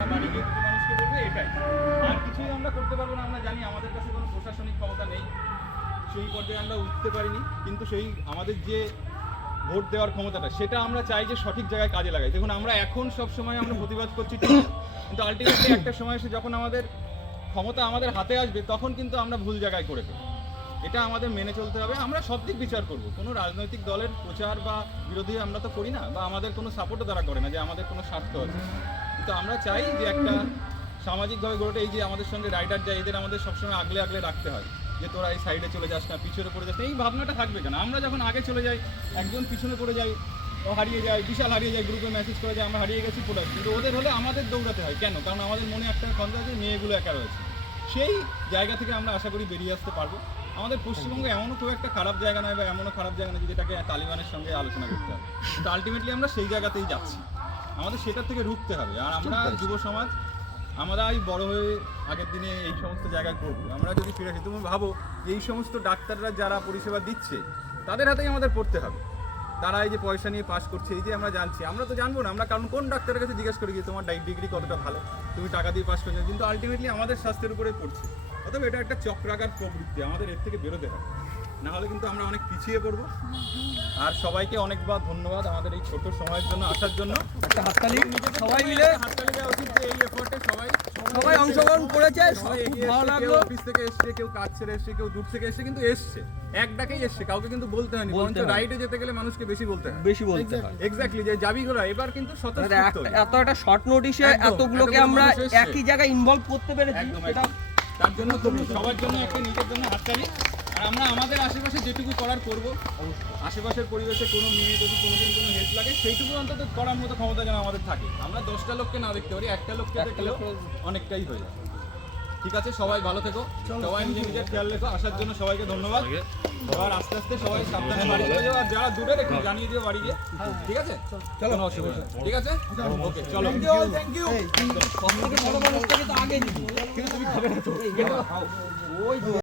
মানুষকে বলবে এটাই, আর কিছুই আমরা করতে পারবো না। আমরা জানি আমাদের কাছে কোনো প্রশাসনিক ক্ষমতা নেই, সেই পর্যায়ে আমরা উঠতে পারিনি, কিন্তু সেই আমাদের যে ভোট দেওয়ার ক্ষমতাটা সেটা আমরা চাই যে সঠিক জায়গায় কাজে লাগাই। দেখুন আমরা এখন সব সময় আমরা প্রতিবাদ করছি ঠিক আছে, কিন্তু আলটিমেটলি একটা সময় এসে যখন আমাদের ক্ষমতা আমাদের হাতে আসবে তখন কিন্তু আমরা ভুল জায়গায় করে ফেলব। এটা আমাদের মেনে চলতে হবে। আমরা সব দিক বিচার করব, কোনো রাজনৈতিক দলের প্রচার বা বিরোধী আমরা তো করি না, বা আমাদের কোনো সাপোর্টও তারা করে না যে আমাদের কোনো স্বার্থ আছে। কিন্তু আমরা চাই যে একটা সামাজিকভাবে গড়ে এই যে আমাদের সঙ্গে রাইডার যায় এদের আমাদের সবসময় আগলে আগলে রাখতে হয় যে তোরা এই সাইডে চলে যাস না, পিছনে পড়ে যাস না, এই ভাবনাটা থাকবে কেন? আমরা যখন আগে চলে যাই একজন পিছনে পড়ে যাই, ও হারিয়ে যায়, বিশাল হারিয়ে যায়, গ্রুপে মেসেজ করে যায় আমরা হারিয়ে গেছি প্রোডাক্ট, কিন্তু ওদের হলে আমাদের দৌড়াতে হয় কেন? কারণ আমাদের মনে একটা সন্দেহ আছে মেয়েগুলো একা রয়েছে। সেই জায়গা থেকে আমরা আশা করি বেরিয়ে আসতে পারবো। আমাদের পশ্চিমবঙ্গ এমনও খুব একটা খারাপ জায়গা নয়, বা এমনও খারাপ জায়গা নয় যেটাকে তালিবানের সঙ্গে আলোচনা করতে হবে, কিন্তু আলটিমেটলি আমরা সেই জায়গাতেই যাচ্ছি। আমাদের সেটার থেকে রুখতে হবে। আর আমরা যুব সমাজ আমরাই বড় হয়ে আগের দিনে এই সমস্ত জায়গায় করবো। আমরা যদি ফিরে আসি, তুমি ভাবো যে এই সমস্ত ডাক্তাররা যারা পরিষেবা দিচ্ছে তাদের হাতেই আমাদের পড়তে হবে। তারা এই যে পয়সা নিয়ে পাস করছে, এই যে আমরা জানছি, আমরা তো জানবো না। আমরা কারণ কোন ডাক্তারের কাছে জিজ্ঞেস করি যে তোমার ডিগ্রি কতটা ভালো, তুমি টাকা দিয়ে পাস করছো, কিন্তু আলটিমেটলি আমাদের স্বাস্থ্যের উপরে পড়ছে। অতএব এটা একটা চক্রাকার প্রবৃত্তি, আমাদের এর থেকে বেরোতে হবে, না হলে কিন্তু আমরা অনেক পিছিয়ে পড়বো। আর সবাইকে অনেকবার ধন্যবাদ আমাদের এই ছোট সময়ের জন্য আসার জন্য। একটা হাততালি সবাই মিলে, হাততালি দেওয়া উচিত যে এই এফোর্টে সবাই অংশগ্রহণ করেছে, খুব ভালো লাগলো। অফিস থেকে এসছে, কেউ কাজ ছেড়ে এসছে, কেউ দূর থেকে এসছে, কিন্তু এসছে এক ডাকেই এসছে, কাউকে কিন্তু বলতে হয়নি। বরঞ্চ রাইডে যেতে গেলে মানুষকে বেশি বলতে হয়, এক্স্যাক্টলি যে যাবি ঘোরা। এবার কিন্তু এত একটা শর্ট নোটিশে এতগুলোকে আমরা একই জায়গায় ইনভলভ করতে পেরেছি, এটা তার জন্য সবার জন্য একটা নিজের জন্য হাততালি। আর আমরা আমাদের আশেপাশে যেটুকু করার করব, আশেপাশের পরিবেশে কোনো মেয়ে যদি কোনোদিন কোনো হেল্প লাগে সেইটুকু অন্তত করার মতো ক্ষমতা যেন আমাদের থাকে। আমরা 10টা লোককে না দেখতে পারি, একটা লোককে দেখলেও অনেকটাই হয়ে যায়। ঠিক আছে, সবাই ভালো থেকো, সবাই নিজের খেয়াল রেখো। আসার জন্য সবাইকে ধন্যবাদ। এবার আস্তে আস্তে সবাই সাবধানে বাড়ি চলে যাও, আর যারা দূরে একটু জানিয়ে দিও বাড়ি গিয়ে। ঠিক আছে, চলো, অসুবিধা ঠিক আছে, ওকে চলো, থ্যাংক ইউ। সবথেকে বড় মানুষটাকে তো আগে দিবি, কিন্তু তুমি খাবে না তো।